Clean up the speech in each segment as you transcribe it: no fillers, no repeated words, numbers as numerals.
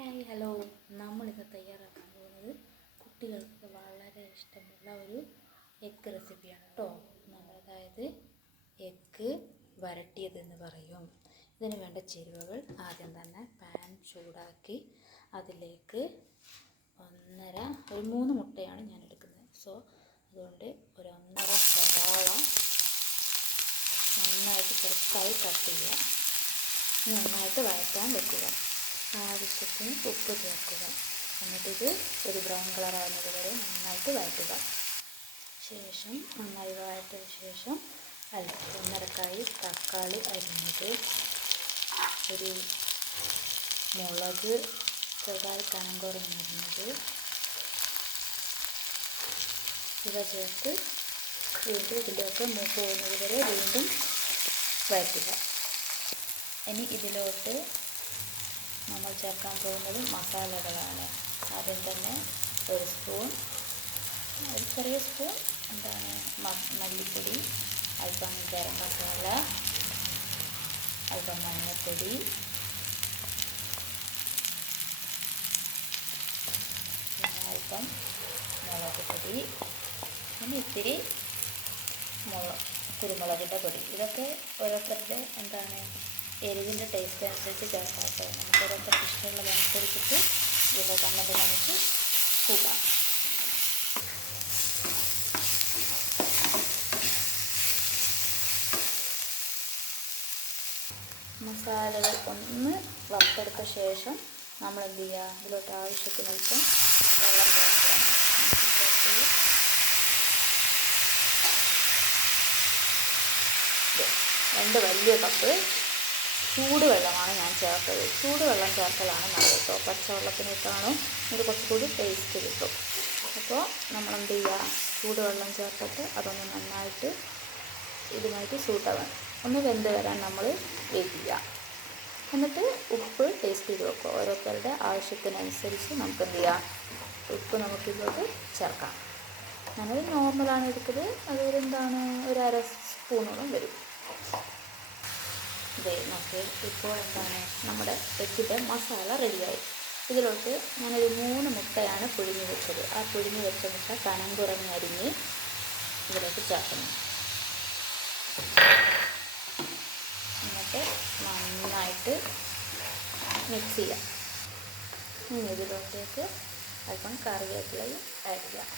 Hi hello, നമ്മളിന്ന് തയ്യാറാക്കാൻ പോകുന്നത് കുട്ടികൾക്ക് വളരെ ഇഷ്ടമുള്ള ഒരു എഗ്ഗ് റെസിപ്പിയാണ് കേട്ടോ. അതായത് എഗ്ഗ് വരട്ടിയതെന്ന് പറയും. ഇതിന് വേണ്ട ചേരുവകൾ ആദ്യം തന്നെ പാൻ ചൂടാക്കി അതിലേക്ക് ഒരു 3 മുട്ടയാണ് ഞാൻ എടുക്കുന്നത്. അതുകൊണ്ട് ഒരു 1.5 സവാള നന്നായിട്ട് ചെറുതായി കട്ട് ചെയ്യുക. നന്നായിട്ട് വഴറ്റാൻ വെക്കുക. ആവശ്യത്തിന് ഉപ്പ് ചേർക്കുക. എന്നിട്ടിത് ഒരു ബ്രൗൺ കളർ ആവുന്നത് വരെ നന്നായിട്ട് വഴറ്റുക. ശേഷം നന്നായി വഴറ്റിയ ശേഷം 1.5 കായ് തക്കാളി അരിഞ്ഞത്, ഒരു മുളക് ചെറുതായി കനം കുറഞ്ഞിരുന്നത് ഇവ ചേർത്ത് വീണ്ടും ഇതിൻ്റെയൊക്കെ മൂപ്പ് പോകുന്നത് വരെ വീണ്ടും വഴറ്റുക. ഇനി ഇതിലോട്ട് നമ്മൾ ചേർക്കാൻ പോകുന്നത് മസാലകളാണ്. ആദ്യം തന്നെ ഒരു ചെറിയ സ്പൂൺ മല്ലിപ്പൊടി, അല്പം ഗരം മസാല, അല്പം മഞ്ഞൾപ്പൊടി, പിന്നെ അല്പം മുളക് പൊടി, പിന്നെ ഇത്തിരി കുരുമുളകിൻ്റെ പൊടി. ഇതൊക്കെ ഓരോരുത്തരുടെ എരിവിൻ്റെ ടേസ്റ്റ് അനുസരിച്ച് ചേർക്കാട്ടോ. നമുക്ക് ഓരോരുത്തർക്ക് ഇഷ്ടമുള്ളതനുസരിച്ചിട്ട് ഇതിൻ്റെ കമ്മതി നമുക്ക് കൂട്ടാം. മസാലകൾ ഒന്ന് വറുത്തെടുത്ത ശേഷം നമ്മൾ എന്ത് ചെയ്യുക, ഇതിലോട്ട് ആവശ്യത്തിന് അല്പം വെള്ളം ചേർക്കണം. രണ്ട് വലിയ കപ്പ് ചൂടുവെള്ളമാണ് ഞാൻ ചേർത്തത്. ചൂടുവെള്ളം ചേർക്കലാണ് നല്ലത് കേട്ടോ. പച്ചവെള്ളത്തിനേക്കാളും ഇത് കുറച്ചുകൂടി ടേസ്റ്റ് കിട്ടും. അപ്പോൾ നമ്മൾ എന്ത് ചെയ്യുക, ചൂടുവെള്ളം ചേർത്തിട്ട് അതൊന്ന് നന്നായിട്ട് ഇതുമായിട്ട് സൂട്ടാവാൻ ഒന്ന് വെന്ത് വരാൻ നമ്മൾ വെയിറ്റ്. എന്നിട്ട് ഉപ്പ് ടേസ്റ്റ് ചെയ്ത് വെക്കുക. ഓരോരുത്തരുടെ ആവശ്യത്തിനനുസരിച്ച് നമുക്ക് എന്ത് ചെയ്യാം, ഉപ്പ് നമുക്കിതിലോട്ട് ചേർക്കാം. ഞാനത് നോർമലാണ് എടുത്തത്. അതൊരു ഒരു 1/2 സ്പൂണോളം വരും. നോക്കി ഇപ്പോൾ നമ്മുടെ എഗ്ഗിൻ്റെ മസാല റെഡിയായി. ഇതിലോട്ട് ഞാനൊരു 3 മുട്ടയാണ് പുഴുങ്ങി വെച്ചത്. ആ പുഴുങ്ങി വെച്ച മുട്ട കനം കുറഞ്ഞ് അരിഞ്ഞ് ഇതിലേക്ക് ചേർക്കുന്നു. എന്നിട്ട് നന്നായിട്ട് മിക്സ് ചെയ്യാം. ഇനി ഇതിലോട്ടേക്ക് അല്പം കറിവേപ്പിലയും ആഡ് ചെയ്യാം.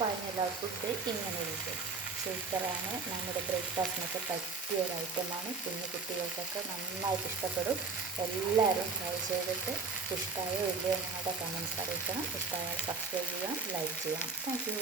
ഫൈനൽ ഔട്ട്പുട്ട് ഇങ്ങനെ ഇരിക്കും. സൂപ്പറാണ്. നമ്മുടെ ബ്രേക്ക്ഫാസ്റ്റിനൊക്കെ പറ്റിയ ഒരു ഐറ്റമാണ്. കുഞ്ഞു കുട്ടികൾക്കൊക്കെ നന്നായിട്ട് ഇഷ്ടപ്പെടും. എല്ലാവരും ട്രൈ ചെയ്തിട്ട് ഇഷ്ടമായോ ഇല്ലയോ നിങ്ങളുടെ കമൻസ് അറിയിക്കണം. ഇഷ്ടമായാൽ സബ്സ്ക്രൈബ് ചെയ്യാം, ലൈക്ക് ചെയ്യാം. Thank you.